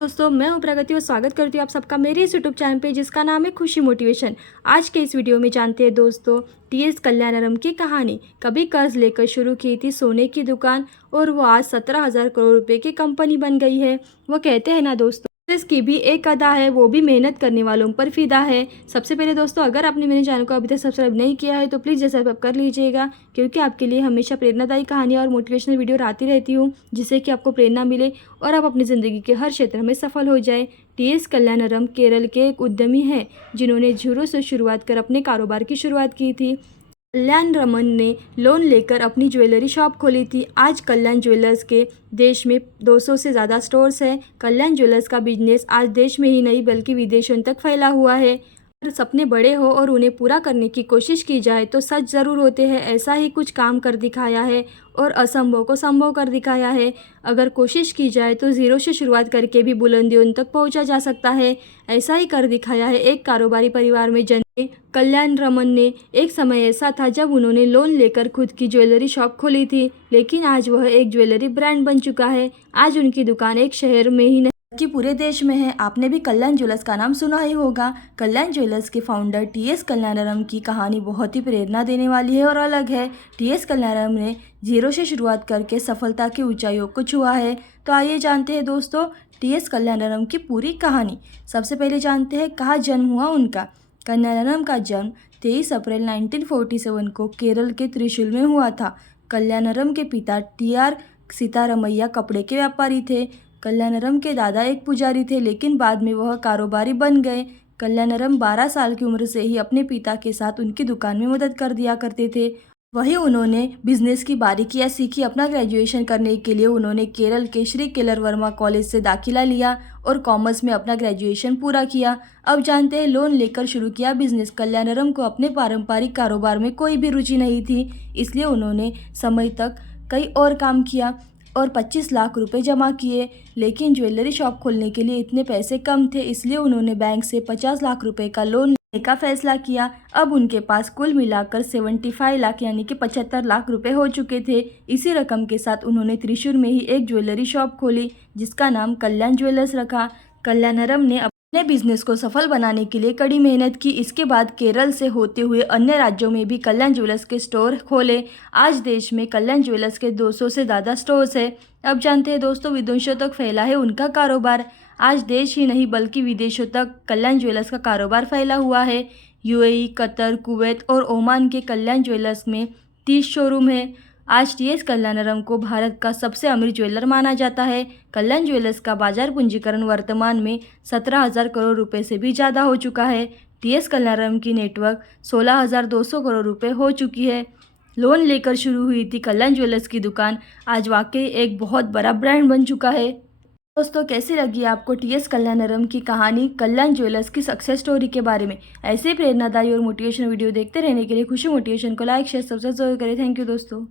दोस्तों मैं हूं प्रगति और स्वागत करती हूँ आप सबका मेरे इस यूट्यूब चैनल पे जिसका नाम है खुशी मोटिवेशन। आज के इस वीडियो में जानते हैं दोस्तों टीएस कल्याणरम की कहानी। कभी कर्ज लेकर शुरू की थी सोने की दुकान और वो आज 17,000 करोड़ रुपए की कंपनी बन गई है। वो कहते हैं ना दोस्तों, इसकी भी एक अदा है, वो भी मेहनत करने वालों पर फिदा है। सबसे पहले दोस्तों, अगर आपने मेरे चैनल को अभी तक सब्सक्राइब नहीं किया है तो प्लीज़ सब्सक्राइब कर लीजिएगा, क्योंकि आपके लिए हमेशा प्रेरणादायी कहानियाँ और मोटिवेशनल वीडियो आती रहती हूँ, जिससे कि आपको प्रेरणा मिले और आप अपनी ज़िंदगी के हर क्षेत्र में सफल हो जाए। टीएस कल्याणरम केरल के एक उद्यमी हैं जिन्होंने जीरो से शुरुआत कर अपने कारोबार की शुरुआत की थी। कल्याण रमन ने लोन लेकर अपनी ज्वेलरी शॉप खोली थी। आज कल्याण ज्वेलर्स के देश में 200 से ज़्यादा स्टोर्स हैं। कल्याण ज्वेलर्स का बिजनेस आज देश में ही नहीं बल्कि विदेशों तक फैला हुआ है। अगर सपने बड़े हो और उन्हें पूरा करने की कोशिश की जाए तो सच ज़रूर होते हैं। ऐसा ही कुछ काम कर दिखाया है और असंभव को संभव कर दिखाया है। अगर कोशिश की जाए तो ज़ीरो से शुरुआत करके भी बुलंदियों तक पहुंचा जा सकता है। ऐसा ही कर दिखाया है एक कारोबारी परिवार में जन्मे कल्याण रमन ने। एक समय ऐसा था जब उन्होंने लोन लेकर खुद की ज्वेलरी शॉप खोली थी, लेकिन आज वह एक ज्वेलरी ब्रांड बन चुका है। आज उनकी दुकान एक शहर में ही कि पूरे देश में है। आपने भी कल्याण ज्वेलर्स का नाम सुना ही होगा। कल्याण ज्वेलर्स के फाउंडर टीएस कल्याणरम की कहानी बहुत ही प्रेरणा देने वाली है और अलग है। टीएस कल्याणरम ने जीरो से शुरुआत करके सफलता की ऊंचाइयों को छुआ है। तो आइए जानते हैं दोस्तों टीएस कल्याणरम की पूरी कहानी। सबसे पहले जानते हैं कहाँ जन्म हुआ उनका। कल्याणरम का जन्म 23 अप्रैल 1947 को केरल के त्रिशूल में हुआ था। कल्याणरम के पिता टीआर सीतारमैया कपड़े के व्यापारी थे। कल्याणरम के दादा एक पुजारी थे, लेकिन बाद में वह कारोबारी बन गए। कल्याणरम 12 साल की उम्र से ही अपने पिता के साथ उनकी दुकान में मदद कर दिया करते थे। वहीं उन्होंने बिजनेस की बारीकियां सीखी। अपना ग्रेजुएशन करने के लिए उन्होंने केरल के श्री केलर वर्मा कॉलेज से दाखिला लिया और कॉमर्स में अपना ग्रेजुएशन पूरा किया। अब जानते हैं लोन लेकर शुरू किया बिजनेस। कल्याणरम को अपने पारंपरिक कारोबार में कोई भी रुचि नहीं थी, इसलिए उन्होंने समय तक कई और काम किया और 25 लाख रुपए जमा किए, लेकिन ज्वेलरी शॉप खोलने के लिए इतने पैसे कम थे, इसलिए उन्होंने बैंक से 50 लाख रुपए का लोन लेने का फैसला किया। अब उनके पास कुल मिलाकर 75 लाख यानी कि 75 लाख रुपए हो चुके थे। इसी रकम के साथ उन्होंने त्रिशूर में ही एक ज्वेलरी शॉप खोली जिसका नाम कल्याण ज्वेलर्स रखा। कल्याणरम ने अपने बिजनेस को सफल बनाने के लिए कड़ी मेहनत की। इसके बाद केरल से होते हुए अन्य राज्यों में भी कल्याण ज्वेलर्स के स्टोर खोले। आज देश में कल्याण ज्वेलर्स के 200 से ज़्यादा स्टोर्स है। अब जानते हैं दोस्तों विदेशों तक फैला है उनका कारोबार। आज देश ही नहीं बल्कि विदेशों तक कल्याण ज्वेलर्स का कारोबार फैला हुआ है। यूएई, कतर, कुवैत और ओमान के कल्याण ज्वेलर्स में 30 शोरूम है। आज टीएस कल्याणरम को भारत का सबसे अमीर ज्वेलर माना जाता है। कल्याण ज्वेलर्स का बाजार पूंजीकरण वर्तमान में 17,000 करोड़ रुपए से भी ज़्यादा हो चुका है। टीएस कल्याणरम की नेटवर्क 16,200 करोड़ रुपए हो चुकी है। लोन लेकर शुरू हुई थी कल्याण ज्वेलर्स की दुकान, आज वाकई एक बहुत बड़ा ब्रांड बन चुका है। दोस्तों कैसी लगी आपको टीएस कल्याणरम की कहानी, कल्याण ज्वेलर्स की सक्सेस स्टोरी के बारे में। ऐसे प्रेरणादायी और मोटिवेशनल वीडियो देखते रहने के लिए खुशी मोटिवेशन को लाइक शेयर सब्सक्राइब जरूर करें। थैंक यू दोस्तों।